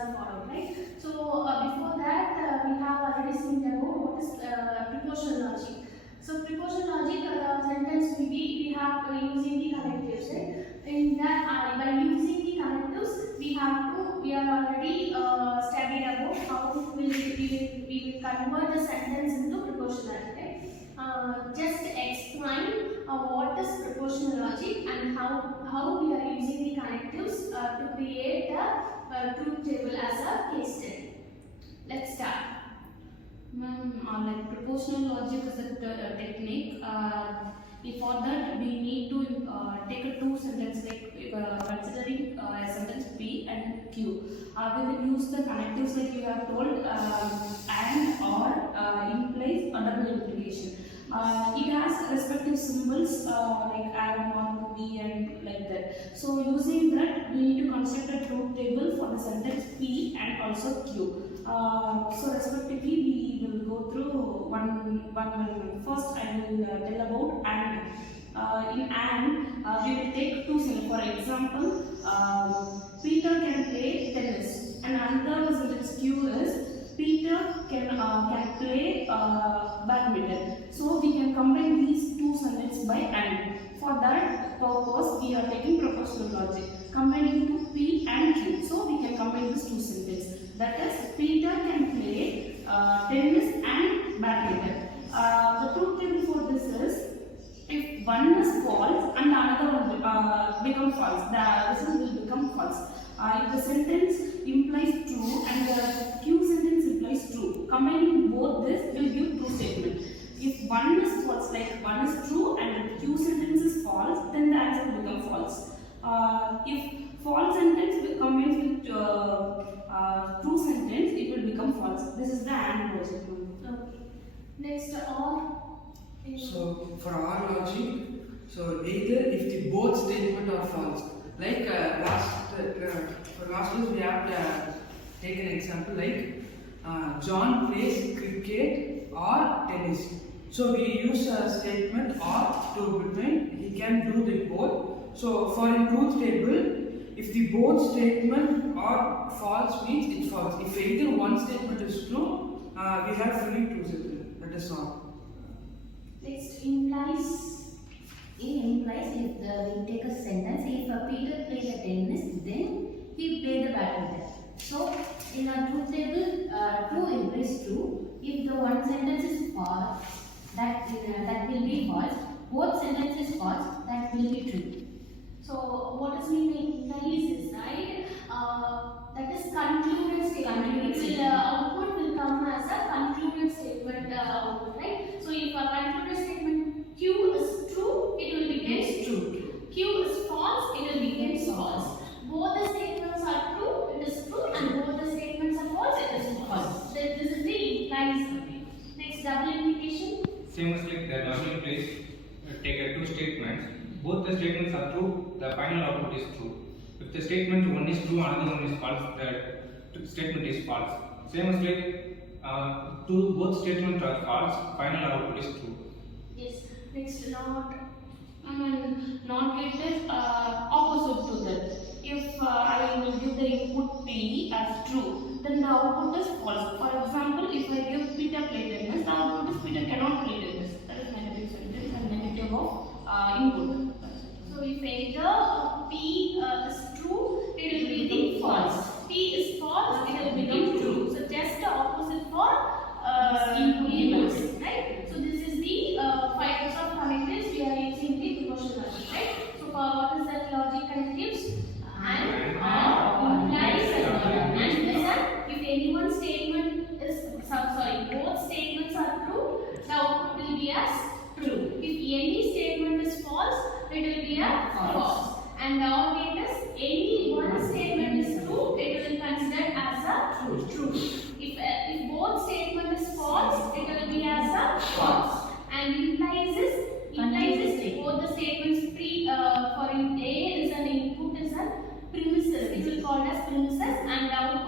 are followed, right? So before that, we have already seen about what is propositional logic. So propositional logic, sentence will be we have using the connectives, right? In that, by using the connectives, we are already studied about how we will convert the sentence into propositional logic, right? Just explain what is propositional logic and how we are using the connectives to create the truth table as a case study. Let's start. Like propositional logic is a technique. For that we need to take a two sentence, like considering a sentence P and Q. We will use the connectives like you have told, and, or, implies, or double implication. It has respective symbols like and, or, be, and like that. So using that, we need to construct a truth table for the sentence P and also Q. So respectively, we will go through one by one. First, I will tell about and. In and, we will take two sentences. For example, Peter can play tennis, and another sentence Q is Peter can play badminton. So we can combine these two sentences by and. For that purpose, we are taking propositional logic, combining to P and Q. So we can combine these two sentences. That is, Peter can play tennis and badminton. The truth table for this is, if one is false and another one will become false, the result will become false. If the sentence implies true and the Q sentence implies true, combining both this will give true statement. If one is false, like one is true and the Q sentence is false, then the answer will become false. If false sentence combines with true sentence, it will become false. This is the AND logic. Okay. Next, or. So for our logic, so either if the both statement are false, like for last class we have take an example like John plays cricket or tennis. So we use a statement or to between he can do the both. So for a truth table, if the both statement are false means it's false. If either one statement is true, we have fully true statement. That is all. Next, implies. In implies, if we take a sentence, if Peter played the tennis, then he played the badminton. So in a truth table, true implies true. If the one sentence is false, that will be false. Both sentences false, that will be true. So what does mean implies is, right? That is concluded statement. Output will come as a concluded statement output, right? So if a concluded statement Q is true, it will become true. Q is false, it will become false. Both the statements are true, it is true, and both the statements are false, it is false. This is the implies. Next, double implication. Same as like the double implies. Take two statements. Both the statements are true, the final output is true. If the statement one is true, another one is false, the statement is false. Same as like both statements are false, final output is true. Yes. Next, not. Not it is opposite to that. If I will give the input P as true, then the output is false. For example, if I give Peter play tennis, the output is Peter cannot play tennis. That is negative sentence and negative of input. So if either P is true, it will be the false. P is false, it will become true. So just the opposite for inputs, right? So this is the 5 types of connectives we are using the propositional logic, right? So for what is that logic connectives? And, implies, and listen. If any one statement is both statements are true, the output will be as true. If any statement is false, it will be a false. And our case, any one statement is true, it will be considered as a true. If both statement is false, it will be as a false. And implies both the statements for A is an input is a premises. It will called as premises, and output